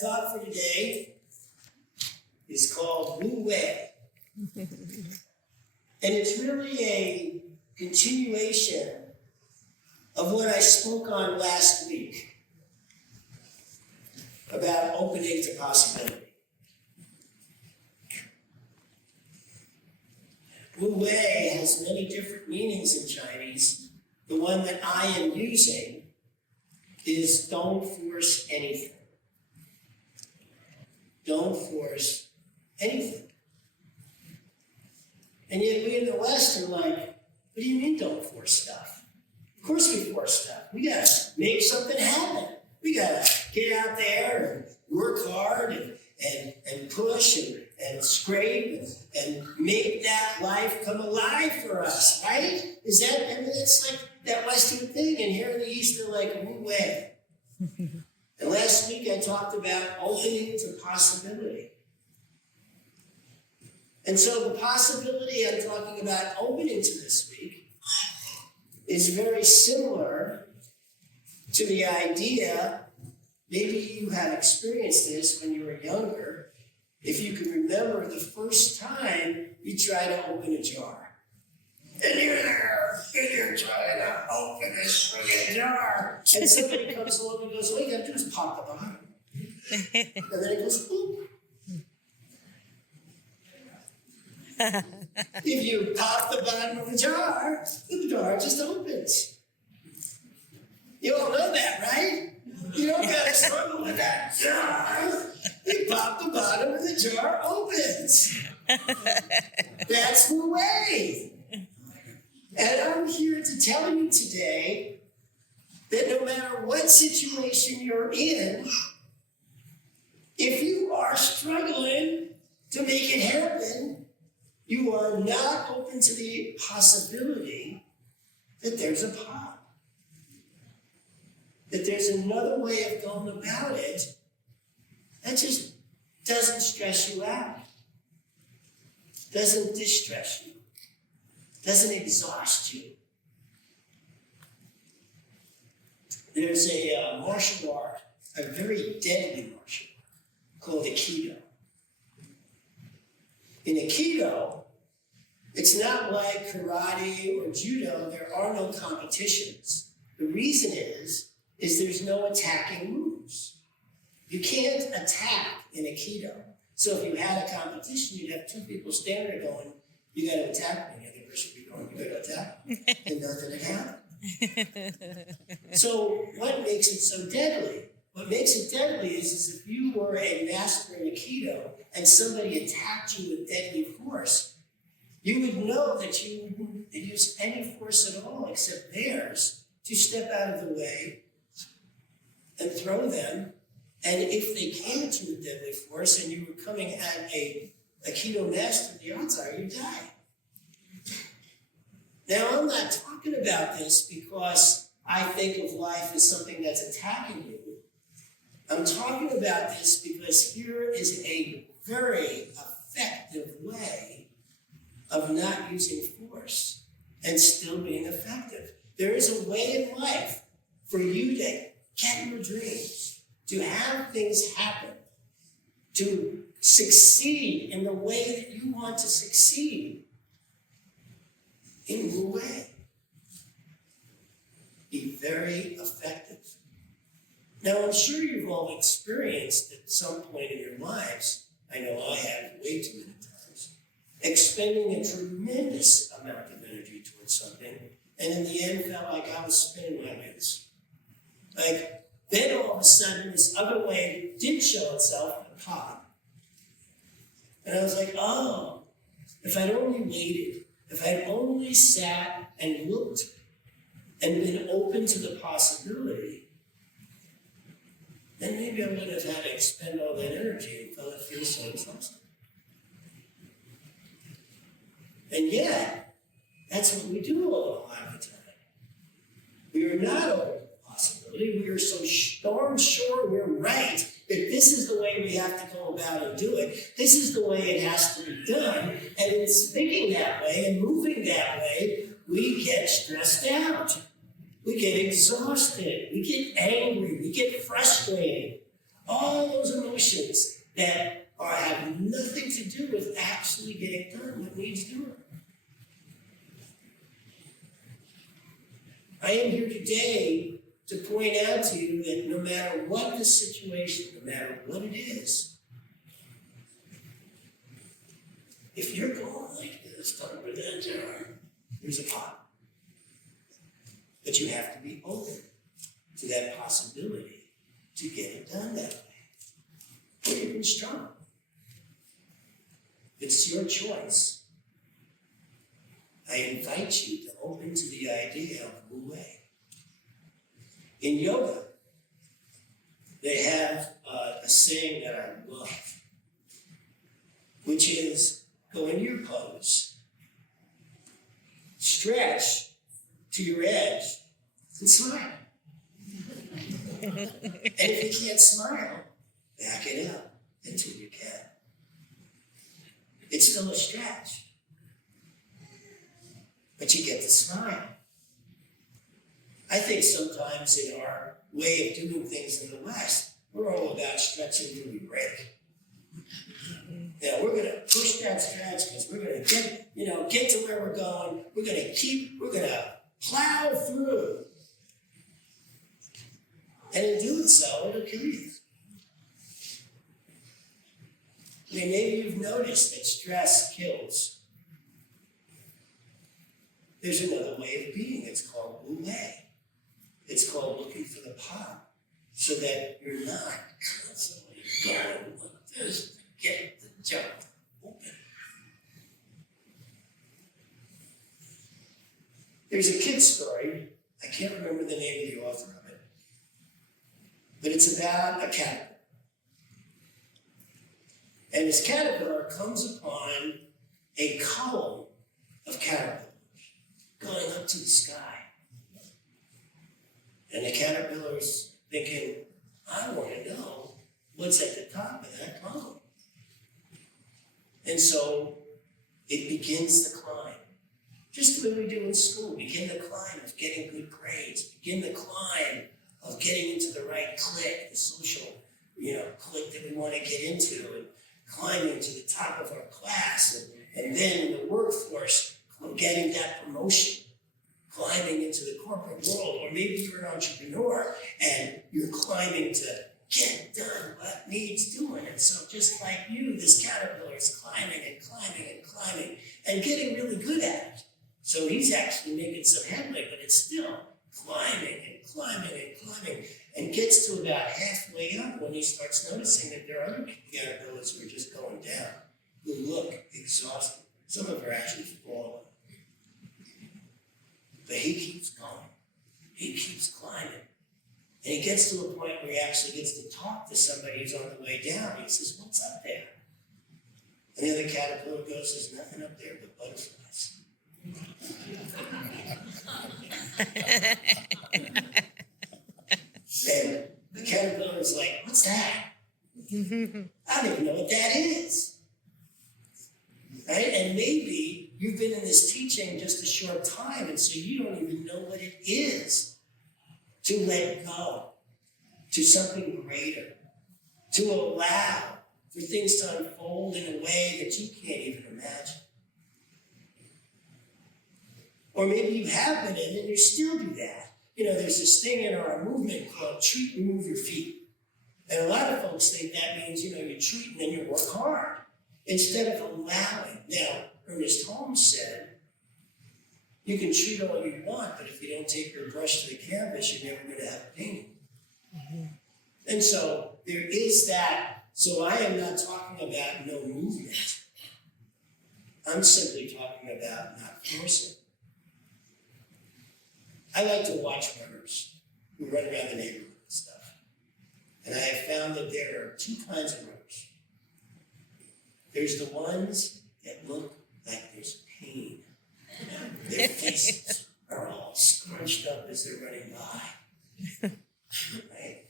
talk for today is called Wu Wei. And it's really a continuation of what I spoke on last week about opening to possibility. Wu Wei has many different meanings in Chinese. The one that I am using is don't force anything. Don't force anything. And yet we in the West are like, what do you mean don't force stuff? Of course we force stuff. We gotta make something happen. We gotta get out there and work hard and push and scrape and make that life come alive for us, right? Is that, I mean, it's like that Western thing, and here in the East they're like, Wu Wei. And last week I talked about opening to possibility. And so the possibility I'm talking about opening to this week is very similar to the idea, maybe you have experienced this when you were younger, if you can remember the first time you tried to open a jar. And you're there, and you're trying to open this friggin' jar. And somebody comes along and goes, all you gotta do is pop the bottom. And then it goes, boop. If you pop the bottom of the jar just opens. You all know that, right? You don't gotta struggle with that jar. You pop the bottom of the jar opens. That's the way. And I'm here to tell you today that no matter what situation you're in, if you are struggling to make it happen, you are not open to the possibility that there's a pop. That there's another way of going about it that just doesn't stress you out, doesn't distress you, doesn't exhaust you. There's a martial art, a very deadly martial art, called Aikido. In Aikido, it's not like karate or judo, there are no competitions. The reason is there's no attacking moves. You can't attack in Aikido. So if you had a competition, you'd have two people standing there going, you gotta attack me, the other person would be going, you gotta attack me, and nothing would happen. So what makes it so deadly? What makes it deadly is if you were a master in Aikido and somebody attacked you with deadly force, you would know that you wouldn't use any force at all except theirs to step out of the way and throw them. And if they came at you with deadly force and you were coming at a Aikido master, the odds are you die. Now, I'm not talking about this because I think of life as something that's attacking you. I'm talking about this because here is a very effective way of not using force and still being effective. There is a way in life for you to get your dreams, to have things happen, to succeed in the way that you want to succeed in Wu Wei. Be very effective. Now, I'm sure you've all experienced at some point in your lives, I know I have way too many times, expending a tremendous amount of energy towards something, and in the end felt like I was spinning my wheels. Like, then all of a sudden, this other way did show itself and pop. And I was like, oh, if I'd only waited, if I'd only sat and looked and been open to the possibility, then maybe I wouldn't have had to expend all that energy and feel so exhausted. And yet, that's what we do a lot of the time. We are not open to the possibility. We are so darn sure we're right that this is the way we have to go about and do it. This is the way it has to be done. And it's thinking that way and moving that way, we get stressed out. We get exhausted. We get angry. We get frustrated. All those emotions motions that have nothing to do with actually getting done what needs doing. I am here today to point out to you that no matter what the situation, no matter what it is, if you're going like this, there's a pot. But you have to be open to that possibility to get it done that way. Or you can struggle. It's your choice. I invite you to open to the idea of Wu Wei. In yoga, they have a saying that I love, which is go into your pose, stretch to your edge, and smile. And if you can't smile, back it up until you can. It's still a stretch, but you get to smile. I think sometimes in our way of doing things in the West, we're all about stretching till we break. We're going to push that stretch because we're going to get to where we're going. We're going to plow through. And in doing so, it'll kill you. Maybe you've noticed that stress kills. There's another way of being. It's called Wu Wei. It's called looking for the pot, so that you're not constantly going like this to get the jump open. There's a kid's story. I can't remember the name of the author of it, but it's about a caterpillar. And this caterpillar comes upon a column of caterpillars going up to the sky. And the caterpillar's thinking, I want to know what's at the top of that column. And so it begins the climb. Just the way we do in school. Begin the climb of getting good grades. Begin the climb of getting into the right clique, the social, clique that we want to get into, and climbing to the top of our class. And then in the workforce, getting that promotion. Climbing into the corporate world, or maybe you're an entrepreneur and you're climbing to get done what needs doing. And so just like you, this caterpillar is climbing and climbing and climbing and getting really good at it. So he's actually making some headway, but it's still climbing and climbing and climbing, and gets to about halfway up when he starts noticing that there are other caterpillars who are just going down, who look exhausted. Some of them are actually falling. But he keeps going. He keeps climbing. And he gets to a point where he actually gets to talk to somebody who's on the way down. He says, what's up there? And the other caterpillar goes, there's nothing up there but butterflies. And the caterpillar is like, what's that? I don't even know what that is. Right? And maybe you've been in this teaching just a short time, and so you don't even know what it is to let go to something greater, to allow for things to unfold in a way that you can't even imagine. Or maybe you have been in and you still do that. There's this thing in our movement called treat and move your feet. And a lot of folks think that means, you treat and then you work hard, instead of allowing. Now, Ernest Holmes said, you can treat all you want, but if you don't take your brush to the canvas, you're never going to have a painting. Mm-hmm. And so there is that. So I am not talking about no movement. I'm simply talking about not forcing. I like to watch runners who run around the neighborhood and stuff. And I have found that there are two kinds of runners. There's the ones that look like there's pain. Their faces are all scrunched up as they're running by. Right?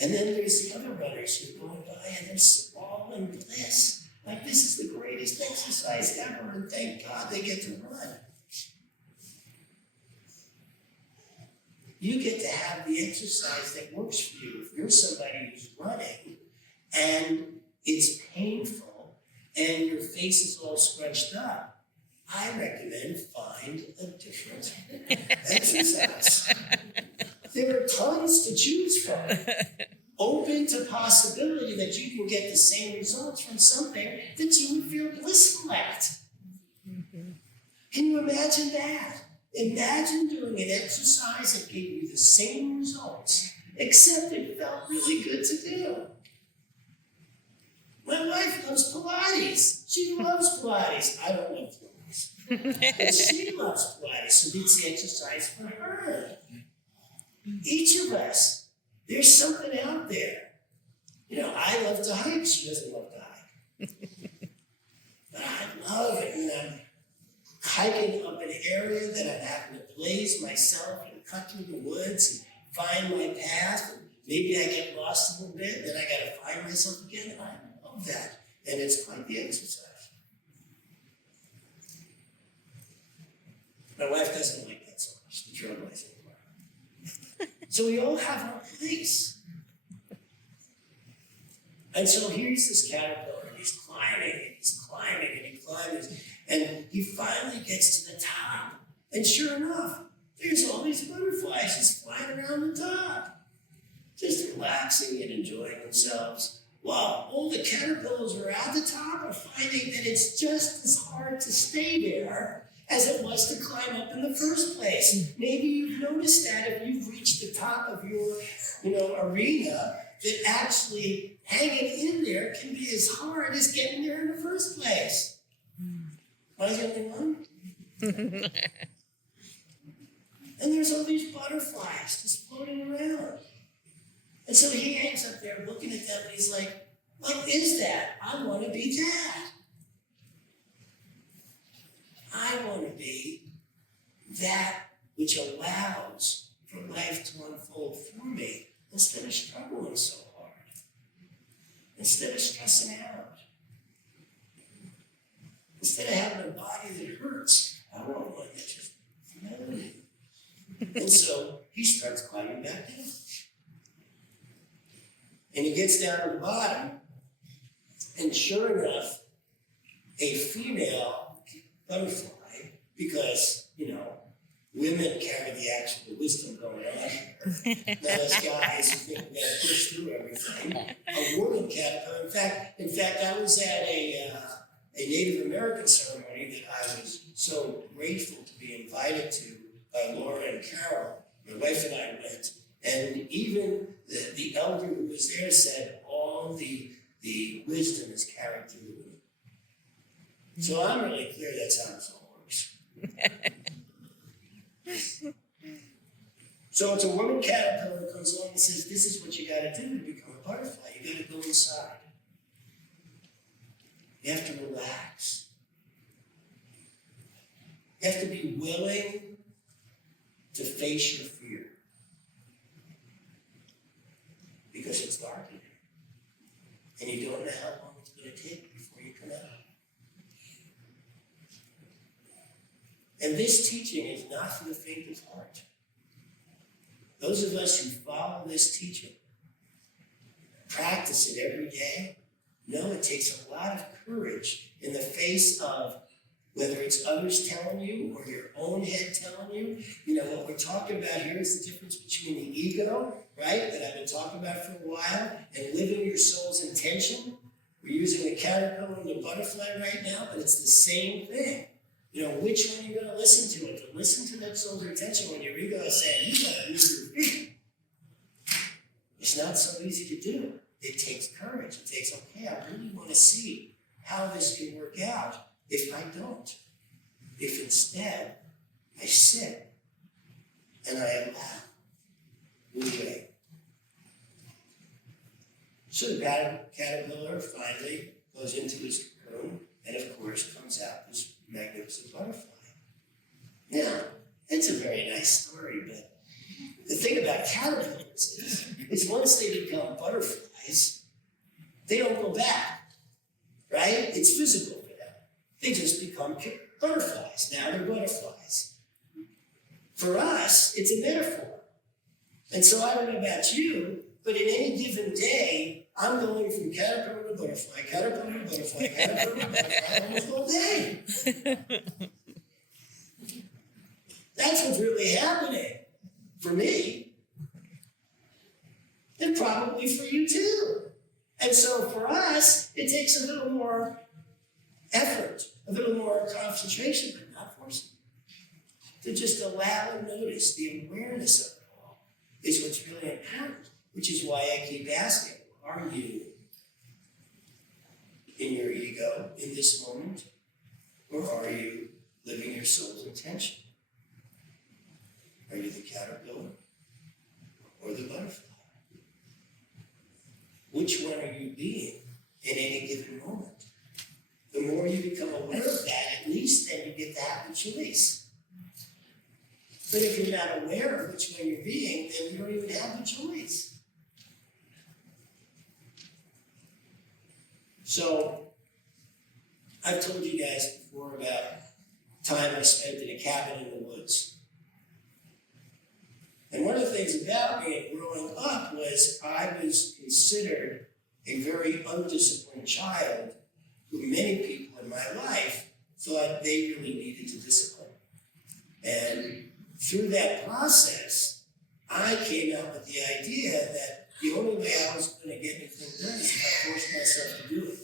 And then there's the other runners who are going by and they're all in bliss. Like, this is the greatest exercise ever, and thank God they get to run. You get to have the exercise that works for you. If you're somebody who's running and it's painful, and your face is all scrunched up, I recommend find a different exercise. There are tons to choose from. Open to possibility that you can get the same results from something that you would feel blissful at. Can you imagine that? Imagine doing an exercise that gave you the same results, except it felt really good to do. My wife loves Pilates. She loves Pilates. I don't love Pilates. But she loves Pilates, so it's the exercise for her. Each of us, there's something out there. I love to hike. She doesn't love to hike. But I love it when I'm hiking up an area that I'm having to blaze myself and cut through the woods and find my path. And maybe I get lost a little bit, then I got to find myself again. I love that. And it's quite the exercise. My wife doesn't like that so much, the trailblazing part. So we all have our place. And so here's this caterpillar, and he's climbing, and he's climbing, and he climbs, and he finally gets to the top. And sure enough, there's all these butterflies just flying around the top, just relaxing and enjoying themselves. While all the caterpillars who are at the top are finding that it's just as hard to stay there as it was to climb up in the first place. Maybe you've noticed that if you've reached the top of your, arena, that actually hanging in there can be as hard as getting there in the first place. Am I the only one? And there's all these butterflies just floating around. And so he hangs up there looking at them and he's like, what is that? I want to be that. I want to be that which allows for life to unfold for me instead of struggling so hard, instead of stressing out, instead of having a body that hurts. I want one that just flows. And so he starts climbing back down. And he gets down to the bottom, and sure enough, a female butterfly, because, women carry the actual wisdom going on here. Not us guys who think we got to push through everything. A woman caterpillar. In fact, I was at a Native American ceremony that I was so grateful to be invited to by Laura and Carol. My wife and I went. And even the elder who was there said all the wisdom is carried through the women. So I'm really clear that's how this all works. So it's a woman caterpillar that comes along and says, this is what you got to do to become a butterfly. You got to go inside. You have to relax. You have to be willing to face your fear. Because it's dark in here. And you don't know how long it's going to take before you come out. And this teaching is not for the faint of heart. Those of us who follow this teaching, practice it every day, know it takes a lot of courage in the face of whether it's others telling you or your own head telling you. What we're talking about here is the difference between the ego, right, that I've been talking about for a while, and living your soul's intention. We're using the caterpillar and the butterfly right now, but it's the same thing. Which one are you going to listen to? And to listen to that soul's intention when your ego is saying, you got to move your feet. It's not so easy to do. It takes courage. It takes, okay, I really want to see how this can work out if I don't. If instead I sit and I allow Wu Wei. So the caterpillar finally goes into his cocoon and of course comes out this magnificent butterfly. Now, it's a very nice story, but the thing about caterpillars is once they become butterflies, they don't go back, right? It's physical for them. They just become butterflies. Now they're butterflies. For us, it's a metaphor. And so I don't know about you, but in any given day, I'm going from caterpillar to butterfly, caterpillar to butterfly, caterpillar to butterfly almost all day. That's what's really happening for me, and probably for you too. And so for us, it takes a little more effort, a little more concentration, but not forcing. To just allow and notice the awareness of it all is what's really important, which is why I keep asking, are you in your ego in this moment, or are you living your soul's intention? Are you the caterpillar or the butterfly? Which one are you being in any given moment? The more you become aware of that, at least then you get to have the choice. But if you're not aware of which one you're being, then you don't even have the choice. So, I've told you guys before about time I spent in a cabin in the woods. And one of the things about me growing up was I was considered a very undisciplined child who many people in my life thought they really needed to discipline. And through that process, I came out with the idea that the only way I was going to get anything done is if I forced myself to do it.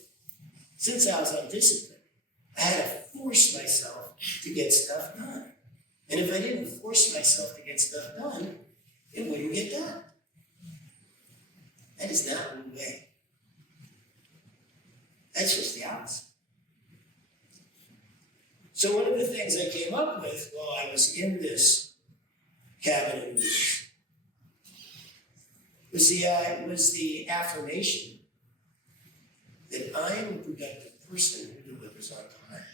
Since I was undisciplined, I had to force myself to get stuff done. And if I didn't force myself to get stuff done, it wouldn't get done. That is not Wu Wei. That's just the opposite. So one of the things I came up with while I was in this cabin in the woods was the affirmation that I am a productive person who delivers on time.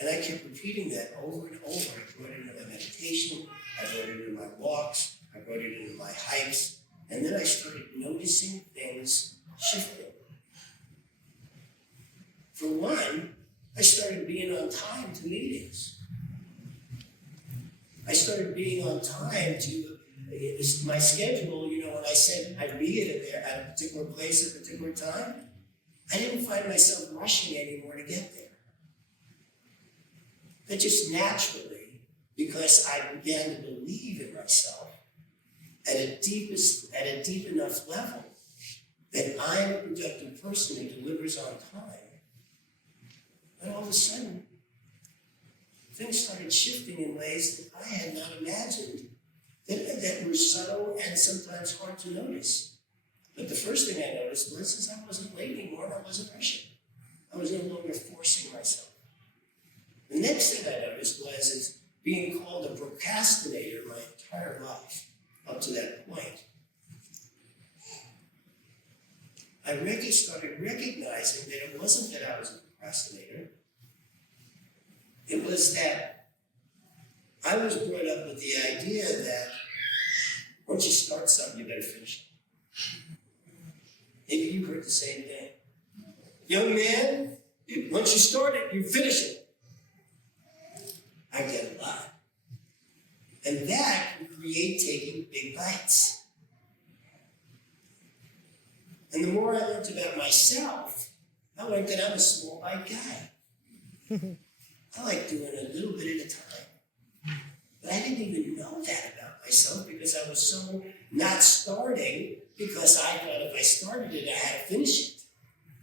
And I kept repeating that over and over. I wrote it into my meditation, I wrote it into my walks, I wrote it into my hikes, and then I started noticing things shifting. For one, I started being on time to meetings. I started being on time to my schedule. When I said I'd be at a particular place at a particular time, I didn't find myself rushing anymore to get there. But just naturally, because I began to believe in myself at a deep enough level that I'm a productive person who delivers on time. And all of a sudden, things started shifting in ways that I had not imagined, that were subtle and sometimes hard to notice. But the first thing I noticed was I wasn't late anymore and I wasn't rushing. I was no longer forcing myself. The next thing I noticed was being called a procrastinator my entire life up to that point. I started recognizing that it wasn't that I was a procrastinator. It was that I was brought up with the idea that once you start something, you better finish it. Maybe you heard the same thing. Young man, once you start it, you finish it. I get a lot. And that can create taking big bites. And the more I learned about myself, I learned that I'm a small bite guy. I like doing a little bit at a time. But I didn't even know that about myself because I was so not starting because I thought if I started it, I had to finish it.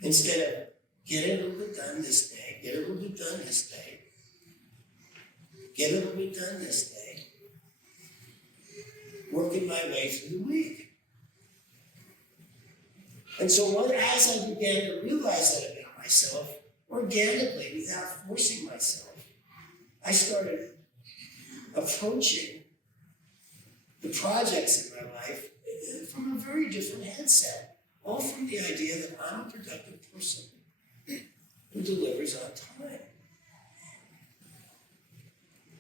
Instead of get a little bit done this day, get a little bit done this day, get a little bit done this day, working my way through the week. And so as I began to realize that about myself, organically, without forcing myself, I started approaching the projects in my life from a very different headset, all from the idea that I'm a productive person who delivers on time.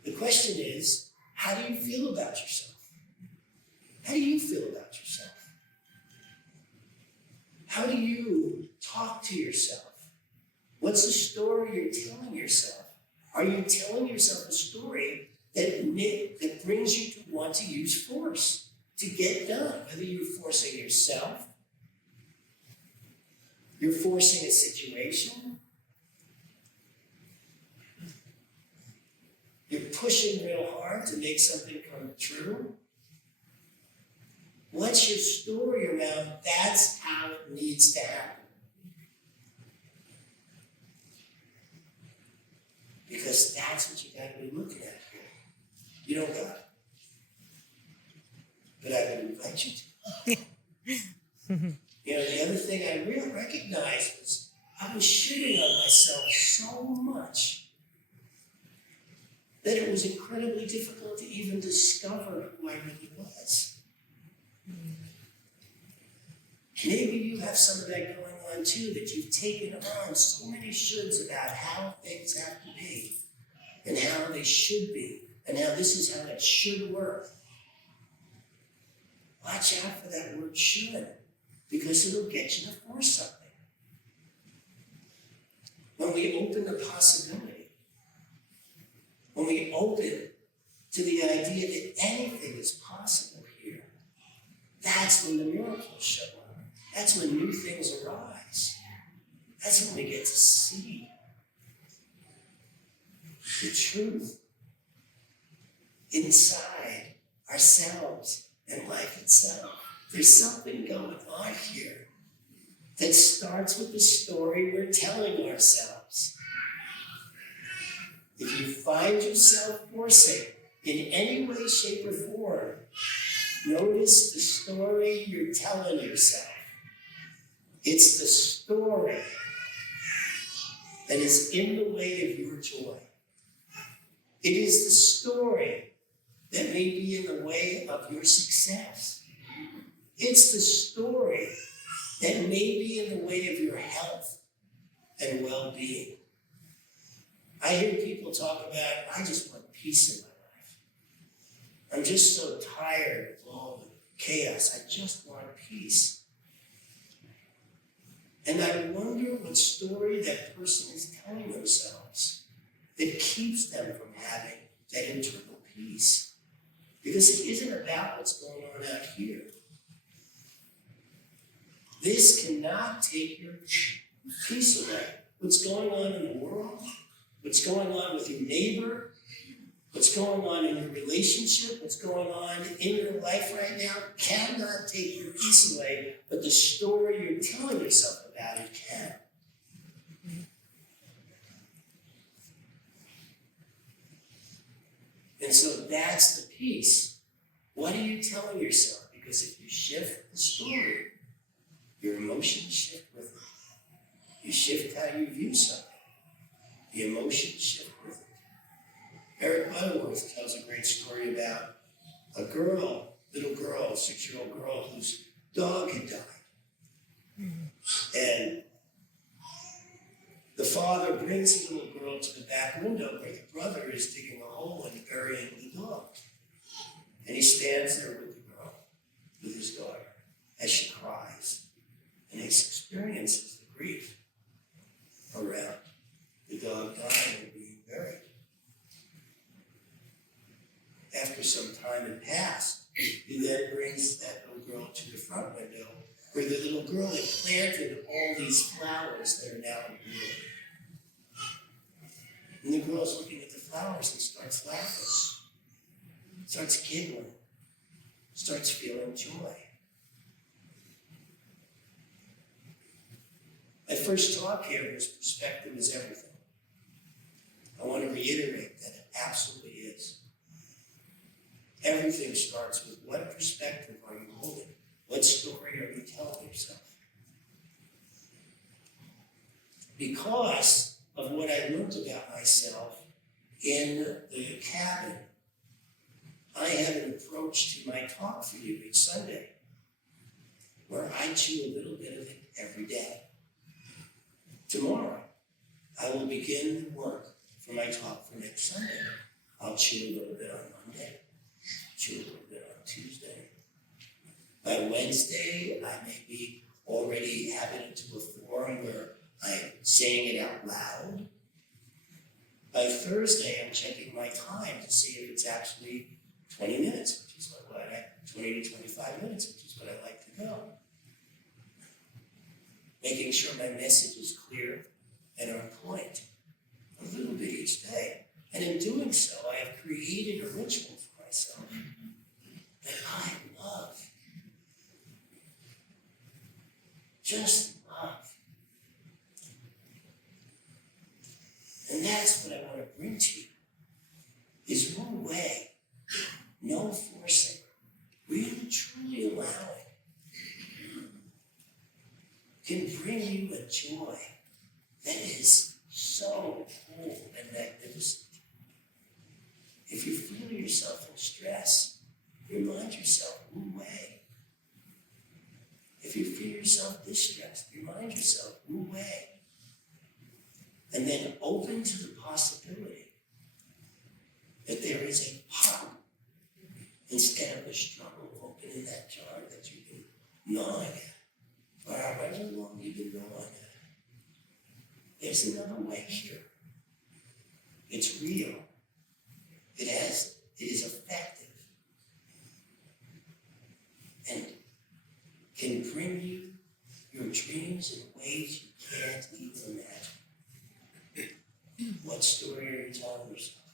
The question is, how do you feel about yourself? How do you feel about yourself? How do you talk to yourself? What's the story you're telling yourself? Are you telling yourself a story that brings you to want to use force? to get done, whether you're forcing yourself, you're forcing a situation, you're pushing real hard to make something come true. What's your story around that's how it needs to happen? Because that's what you got to be looking at here. You don't got it. But I would invite you to. The other thing I really recognized was I was shitting on myself so much that it was incredibly difficult to even discover who I really was. Maybe you have some of that going on too, that you've taken on so many shoulds about how things have to be and how they should be and how this is how it should work. Watch out for that word should, because it'll get you to force something. When we open the possibility, when we open to the idea that anything is possible here, that's when the miracles show up. That's when new things arise. That's when we get to see the truth inside ourselves and life itself. There's something going on here that starts with the story we're telling ourselves. If you find yourself forcing in any way, shape, or form, notice the story you're telling yourself. It's the story that is in the way of your joy. It is the story that may be in the way of your success. It's the story that may be in the way of your health and well-being. I hear people talk about, I just want peace in my life. I'm just so tired of all the chaos. I just want peace. And I wonder what story that person is telling themselves that keeps them from having that internal peace. Because it isn't about what's going on out here. This cannot take your peace away. What's going on in the world, what's going on with your neighbor, what's going on in your relationship, what's going on in your life right now cannot take your peace away, but the story you're telling yourself about it can. And so that's the peace. What are you telling yourself? Because if you shift the story, your emotions shift with it. You shift how you view something. The emotions shift with it. Eric Butterworth tells a great story about a girl, little girl, 6-year-old girl whose dog had died. And the father brings the little girl to the back window where the brother is digging a hole and burying the dog. And he stands there with the girl, with his daughter, as she cries and experiences the grief around the dog dying and being buried. After some time had passed, he then brings that little girl to the front window where the little girl had planted all these flowers that are now in bloom. And the girl's looking at the flowers and starts laughing, starts giggling, starts feeling joy. My first talk here was perspective is everything. I want to reiterate that it absolutely is. Everything starts with what perspective are you holding? What story are you telling yourself? Because of what I learned about myself in the cabin, I have an approach to my talk for you each Sunday where I chew a little bit of it every day. Tomorrow, I will begin the work for my talk for next Sunday. I'll chew a little bit on Monday, chew a little bit on Tuesday. By Wednesday, I may be already having it to a form where I'm saying it out loud. By Thursday, I'm checking my time to see if it's actually 20 minutes, which is what I 20 to 25 minutes, which is what I like to go. Making sure my message is clear and on point. A little bit each day. And in doing so, I have created a ritual for myself that I love. Just love. And that's what I want to bring to you, is Wu Wei, no forcing, really truly allowing, can bring you a joy that is so cool and magnificent. If you feel yourself in stress, remind yourself, Wu Wei. If you feel yourself distressed, remind yourself, Wu Wei. And then open to the possibility that there is a pop instead of a struggle open in that jar that you've been gnawing at for however long you've been gnawing at. There's another way here. It's real. It is effective. And can bring you your dreams in ways you can't even imagine. What story are you telling yourself?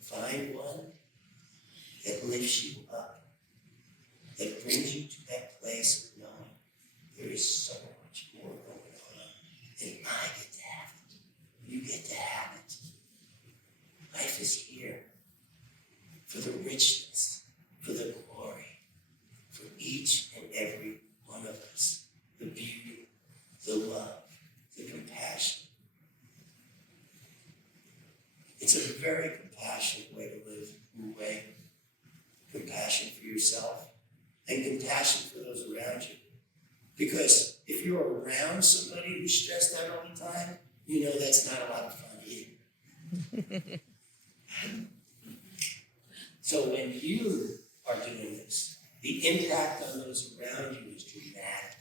Find one that lifts you up, that brings you to that place of knowing there is so much more going on, and I get to have it. You get to have it. Life is here for the richness, for the glory, for each and every one of us. The beauty, the love, the compassion. It's a very compassionate way to live, Wu Wei. Compassion for yourself and compassion for those around you. Because if you're around somebody who's stressed out all the time, you know that's not a lot of fun either. So when you are doing this, the impact on those around you is dramatic.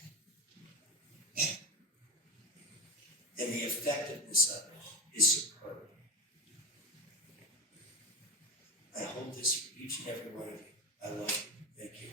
And the effectiveness of it is superb. I hold this for each and every one of you. I love you. Thank you.